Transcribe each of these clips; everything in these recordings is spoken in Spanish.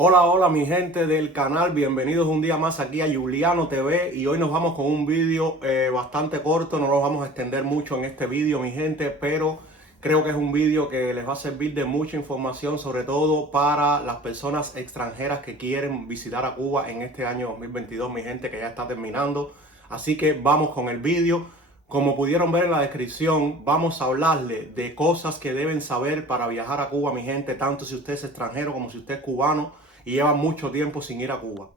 Hola, hola mi gente del canal, bienvenidos un día más aquí a Juliano TV y hoy nos vamos con un vídeo bastante corto, no nos vamos a extender mucho en este vídeo mi gente, pero creo que es un vídeo que les va a servir de mucha información, sobre todo para las personas extranjeras que quieren visitar a Cuba en este año 2022 mi gente, que ya está terminando. Así que vamos con el vídeo. Como pudieron ver en la descripción, vamos a hablarle de cosas que deben saber para viajar a Cuba mi gente, tanto si usted es extranjero como si usted es cubano y lleva mucho tiempo sin ir a Cuba.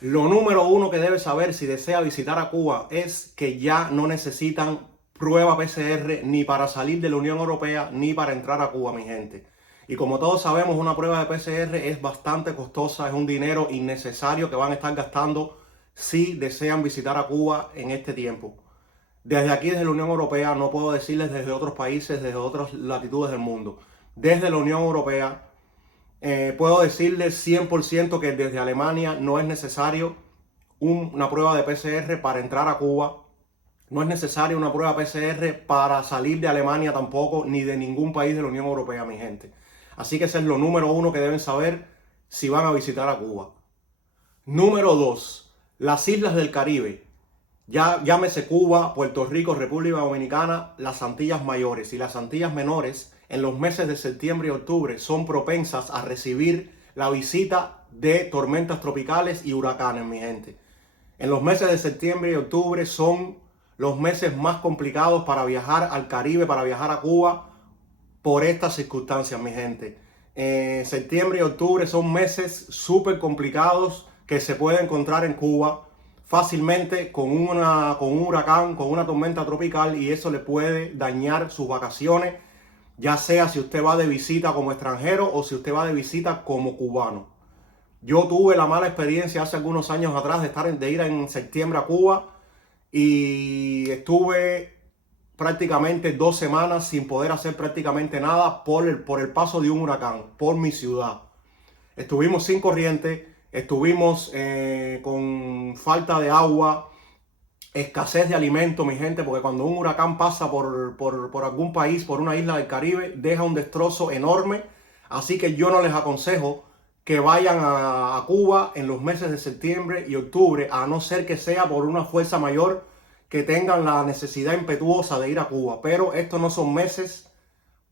Lo número uno que debe saber si desea visitar a Cuba es que ya no necesitan prueba PCR ni para salir de la Unión Europea ni para entrar a Cuba, mi gente. Y como todos sabemos, una prueba de PCR es bastante costosa, es un dinero innecesario que van a estar gastando si desean visitar a Cuba en este tiempo. Desde aquí, desde la Unión Europea, no puedo decirles desde otros países, desde otras latitudes del mundo. Desde la Unión Europea, puedo decirles 100% que desde Alemania no es necesario una prueba de PCR para entrar a Cuba. No es necesaria una prueba PCR para salir de Alemania tampoco, ni de ningún país de la Unión Europea, mi gente. Así que ese es lo número uno que deben saber si van a visitar a Cuba. Número dos, las islas del Caribe. Ya llámese Cuba, Puerto Rico, República Dominicana, las Antillas Mayores y las Antillas Menores en los meses de septiembre y octubre son propensas a recibir la visita de tormentas tropicales y huracanes, mi gente. En los meses de septiembre y octubre son los meses más complicados para viajar al Caribe, para viajar a Cuba por estas circunstancias, mi gente. Septiembre y octubre son meses súper complicados que se puede encontrar en Cuba fácilmente con un huracán, con una tormenta tropical, y eso le puede dañar sus vacaciones, ya sea si usted va de visita como extranjero o si usted va de visita como cubano. Yo tuve la mala experiencia hace algunos años atrás de ir en septiembre a Cuba y estuve prácticamente 2 semanas sin poder hacer prácticamente nada por el paso de un huracán por mi ciudad. Estuvimos sin corriente, estuvimos con falta de agua, escasez de alimento, mi gente, porque cuando un huracán pasa por algún país, por una isla del Caribe, deja un destrozo enorme. Así que yo no les aconsejo que vayan a Cuba en los meses de septiembre y octubre, a no ser que sea por una fuerza mayor que tengan la necesidad impetuosa de ir a Cuba. Pero estos no son meses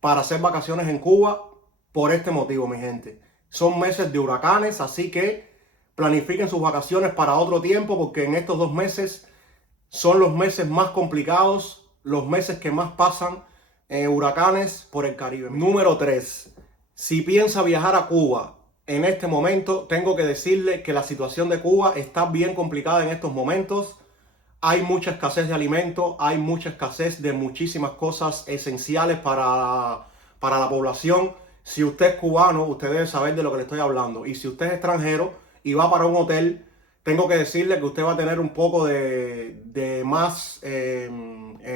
para hacer vacaciones en Cuba por este motivo, mi gente. Son meses de huracanes, así que planifiquen sus vacaciones para otro tiempo, porque en estos 2 meses son los meses más complicados, los meses que más pasan huracanes por el Caribe. Número 3. Si piensa viajar a Cuba en este momento, tengo que decirle que la situación de Cuba está bien complicada en estos momentos. Hay mucha escasez de alimentos, hay mucha escasez de muchísimas cosas esenciales para la población. Si usted es cubano, usted debe saber de lo que le estoy hablando. Y si usted es extranjero y va para un hotel, tengo que decirle que usted va a tener un poco de más,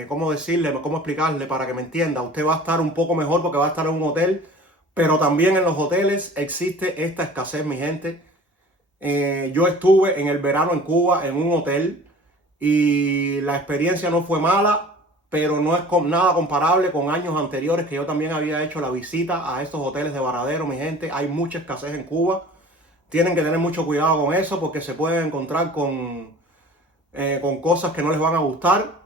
¿cómo decirle? ¿Cómo explicarle para que me entienda? Usted va a estar un poco mejor porque va a estar en un hotel, pero también en los hoteles existe esta escasez, mi gente. Yo estuve en el verano en Cuba en un hotel y la experiencia no fue mala, pero no es nada comparable con años anteriores que yo también había hecho la visita a estos hoteles de Varadero, mi gente. Hay mucha escasez en Cuba. Tienen que tener mucho cuidado con eso porque se pueden encontrar con cosas que no les van a gustar.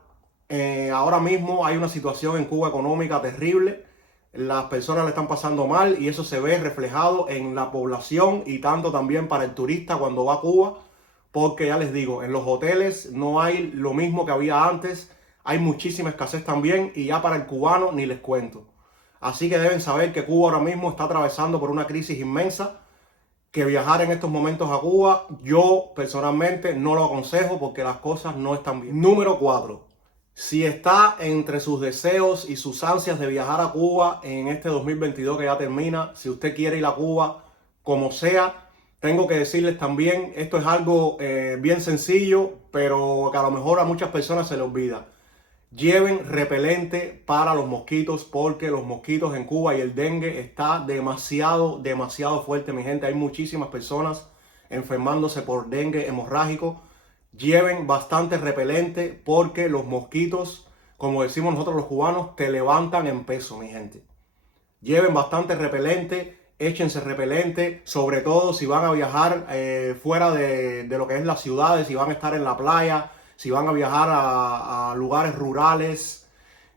Ahora mismo hay una situación en Cuba económica terrible. Las personas le están pasando mal y eso se ve reflejado en la población y tanto también para el turista cuando va a Cuba. Porque ya les digo, en los hoteles no hay lo mismo que había antes. Hay muchísima escasez también y ya para el cubano ni les cuento. Así que deben saber que Cuba ahora mismo está atravesando por una crisis inmensa, que viajar en estos momentos a Cuba, yo personalmente no lo aconsejo porque las cosas no están bien. Número 4. Si está entre sus deseos y sus ansias de viajar a Cuba en este 2022 que ya termina, si usted quiere ir a Cuba como sea, tengo que decirles también, esto es algo bien sencillo, pero que a lo mejor a muchas personas se les olvida. Lleven repelente para los mosquitos porque los mosquitos en Cuba y el dengue está demasiado fuerte, mi gente. Hay muchísimas personas enfermándose por dengue hemorrágico. Lleven bastante repelente porque los mosquitos, como decimos nosotros los cubanos, te levantan en peso, mi gente. Lleven bastante repelente, échense repelente, sobre todo si van a viajar fuera de lo que es las ciudades, si van a estar en la playa, si van a viajar a lugares rurales,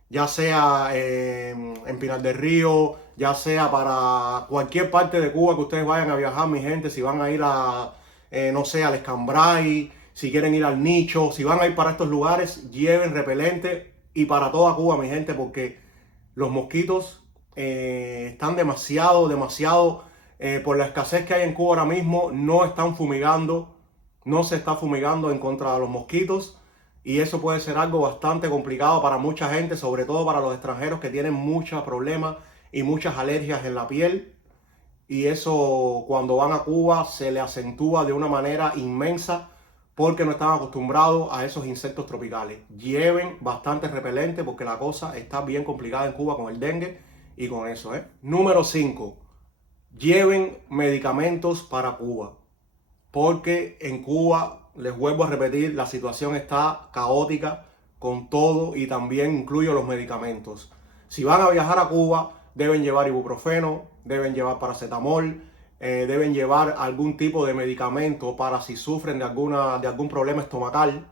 ya sea en Pinar del Río, ya sea para cualquier parte de Cuba que ustedes vayan a viajar, mi gente, si van a ir a, no sé, al Escambray, si quieren ir al Nicho, si van a ir para estos lugares, lleven repelente y para toda Cuba, mi gente, porque los mosquitos están demasiado por la escasez que hay en Cuba ahora mismo, no están fumigando, no se está fumigando en contra de los mosquitos. Y eso puede ser algo bastante complicado para mucha gente, sobre todo para los extranjeros que tienen muchos problemas y muchas alergias en la piel. Y eso cuando van a Cuba se le acentúa de una manera inmensa porque no están acostumbrados a esos insectos tropicales. Lleven bastante repelente porque la cosa está bien complicada en Cuba con el dengue y con eso. Número 5. Lleven medicamentos para Cuba. Porque en Cuba, les vuelvo a repetir, la situación está caótica con todo y también incluyo los medicamentos. Si van a viajar a Cuba, deben llevar ibuprofeno, deben llevar paracetamol, deben llevar algún tipo de medicamento para si sufren de algún problema estomacal,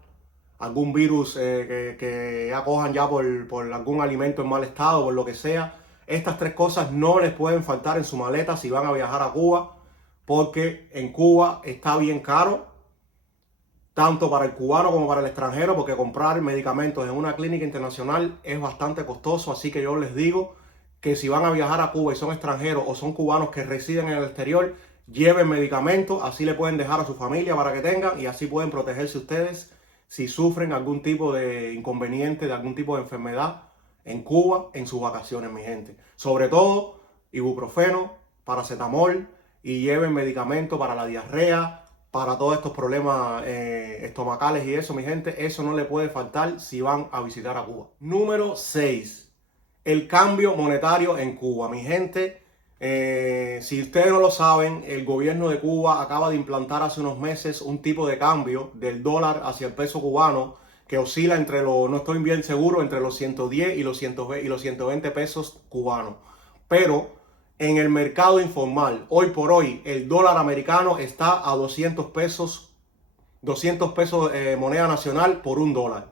algún virus que acojan ya por algún alimento en mal estado, por lo que sea. Estas 3 cosas no les pueden faltar en su maleta si van a viajar a Cuba, porque en Cuba está bien caro, tanto para el cubano como para el extranjero, porque comprar medicamentos en una clínica internacional es bastante costoso. Así que yo les digo que si van a viajar a Cuba y son extranjeros o son cubanos que residen en el exterior, lleven medicamentos, así le pueden dejar a su familia para que tengan y así pueden protegerse ustedes si sufren algún tipo de inconveniente, de algún tipo de enfermedad en Cuba en sus vacaciones, mi gente. Sobre todo ibuprofeno, paracetamol, y lleven medicamentos para la diarrea, para todos estos problemas estomacales y eso, mi gente. Eso no le puede faltar si van a visitar a Cuba. Número 6. El cambio monetario en Cuba, mi gente. Si ustedes no lo saben, el gobierno de Cuba acaba de implantar hace unos meses un tipo de cambio del dólar hacia el peso cubano que oscila no estoy bien seguro, entre los 110 y los 120 pesos cubanos. Pero en el mercado informal, hoy por hoy, el dólar americano está a 200 pesos moneda nacional por $1.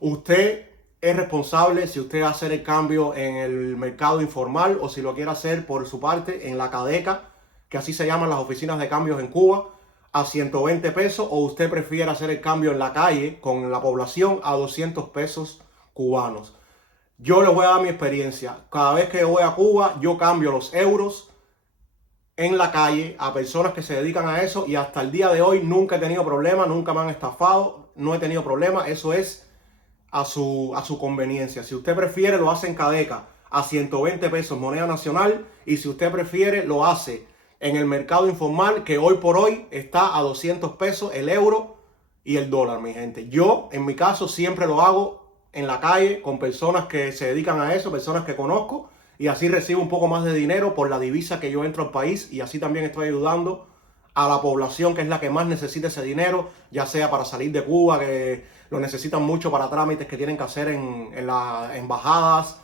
Usted es responsable si usted hace el cambio en el mercado informal o si lo quiere hacer por su parte en la Cadeca, que así se llaman las oficinas de cambios en Cuba, a 120 pesos, o usted prefiere hacer el cambio en la calle con la población a 200 pesos cubanos. Yo les voy a dar mi experiencia. Cada vez que voy a Cuba, yo cambio los euros en la calle a personas que se dedican a eso y hasta el día de hoy nunca he tenido problema, nunca me han estafado, no he tenido problema. Eso es a su conveniencia. Si usted prefiere, lo hace en Cadeca a 120 pesos moneda nacional, y si usted prefiere, lo hace en el mercado informal, que hoy por hoy está a 200 pesos el euro y el dólar, mi gente. Yo, en mi caso, siempre lo hago en la calle con personas que se dedican a eso, personas que conozco, y así recibo un poco más de dinero por la divisa que yo entro al país, y así también estoy ayudando a la población que es la que más necesita ese dinero, ya sea para salir de Cuba, que lo necesitan mucho para trámites que tienen que hacer en las embajadas,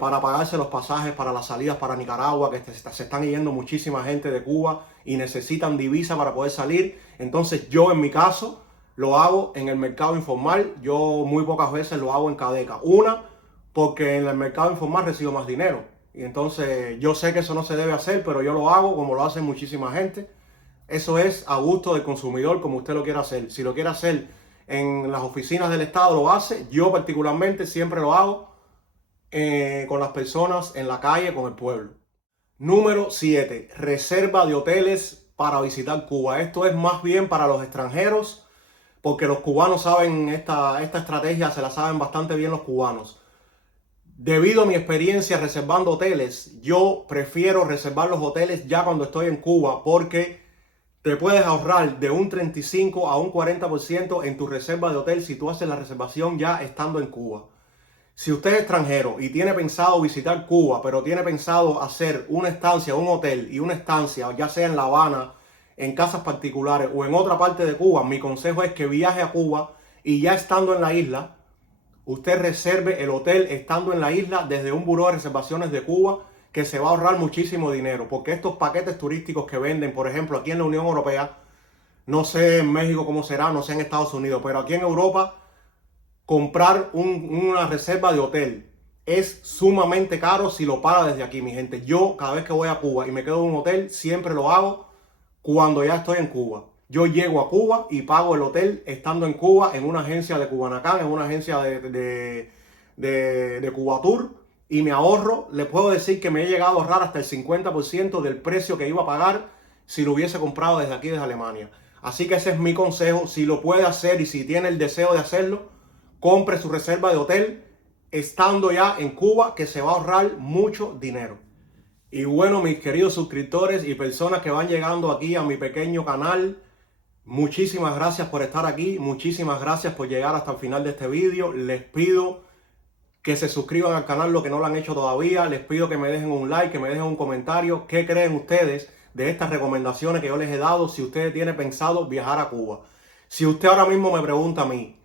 para pagarse los pasajes para las salidas para Nicaragua, que se están yendo muchísima gente de Cuba y necesitan divisa para poder salir. Entonces yo en mi caso lo hago en el mercado informal. Yo muy pocas veces lo hago en Cadeca. Una, porque en el mercado informal recibo más dinero. Y entonces yo sé que eso no se debe hacer, pero yo lo hago como lo hace muchísima gente. Eso es a gusto del consumidor, como usted lo quiera hacer. Si lo quiere hacer en las oficinas del Estado, lo hace. Yo particularmente siempre lo hago con las personas en la calle, con el pueblo. Número 7. Reserva de hoteles para visitar Cuba. Esto es más bien para los extranjeros, porque los cubanos saben esta estrategia, se la saben bastante bien los cubanos. Debido a mi experiencia reservando hoteles, yo prefiero reservar los hoteles ya cuando estoy en Cuba, porque te puedes ahorrar de un 35 a un 40% en tu reserva de hotel si tú haces la reservación ya estando en Cuba. Si usted es extranjero y tiene pensado visitar Cuba, pero tiene pensado hacer una estancia, un hotel y una estancia, ya sea en La Habana, en casas particulares o en otra parte de Cuba, mi consejo es que viaje a Cuba y ya estando en la isla, usted reserve el hotel estando en la isla desde un buró de reservaciones de Cuba, que se va a ahorrar muchísimo dinero, porque estos paquetes turísticos que venden, por ejemplo, aquí en la Unión Europea, no sé en México cómo será, no sé en Estados Unidos, pero aquí en Europa, comprar una reserva de hotel es sumamente caro si lo paga desde aquí, mi gente. Yo cada vez que voy a Cuba y me quedo en un hotel, siempre lo hago cuando ya estoy en Cuba. Yo llego a Cuba y pago el hotel estando en Cuba, en una agencia de Cubanacán, en una agencia de Cubatur, y me ahorro, le puedo decir que me he llegado a ahorrar hasta el 50% del precio que iba a pagar si lo hubiese comprado desde aquí, desde Alemania. Así que ese es mi consejo. Si lo puede hacer y si tiene el deseo de hacerlo, compre su reserva de hotel estando ya en Cuba, que se va a ahorrar mucho dinero. Y bueno, mis queridos suscriptores y personas que van llegando aquí a mi pequeño canal, muchísimas gracias por estar aquí, muchísimas gracias por llegar hasta el final de este vídeo. Les pido que se suscriban al canal los que no lo han hecho todavía. Les pido que me dejen un like, que me dejen un comentario. ¿Qué creen ustedes de estas recomendaciones que yo les he dado si usted tiene pensado viajar a Cuba? Si usted ahora mismo me pregunta a mí,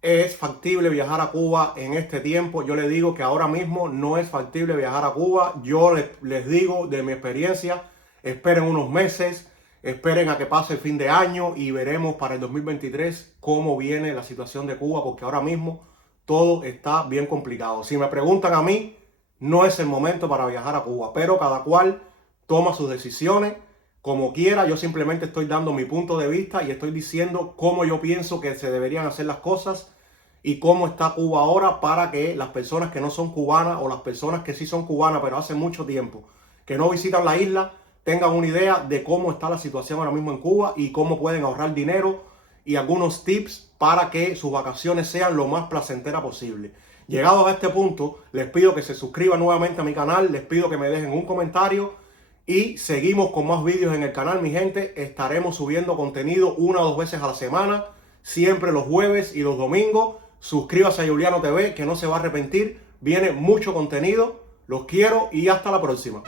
¿es factible viajar a Cuba en este tiempo? Yo le digo que ahora mismo no es factible viajar a Cuba. Yo les digo de mi experiencia, esperen unos meses, esperen a que pase el fin de año y veremos para el 2023 cómo viene la situación de Cuba, porque ahora mismo todo está bien complicado. Si me preguntan a mí, no es el momento para viajar a Cuba, pero cada cual toma sus decisiones como quiera. Yo simplemente estoy dando mi punto de vista y estoy diciendo cómo yo pienso que se deberían hacer las cosas y cómo está Cuba ahora, para que las personas que no son cubanas o las personas que sí son cubanas pero hace mucho tiempo que no visitan la isla tengan una idea de cómo está la situación ahora mismo en Cuba y cómo pueden ahorrar dinero y algunos tips para que sus vacaciones sean lo más placenteras posible. Llegados a este punto, les pido que se suscriban nuevamente a mi canal, les pido que me dejen un comentario y seguimos con más vídeos en el canal, mi gente. Estaremos subiendo contenido 1 o 2 veces a la semana, siempre los jueves y los domingos. Suscríbase a Juliano TV, que no se va a arrepentir. Viene mucho contenido. Los quiero y hasta la próxima.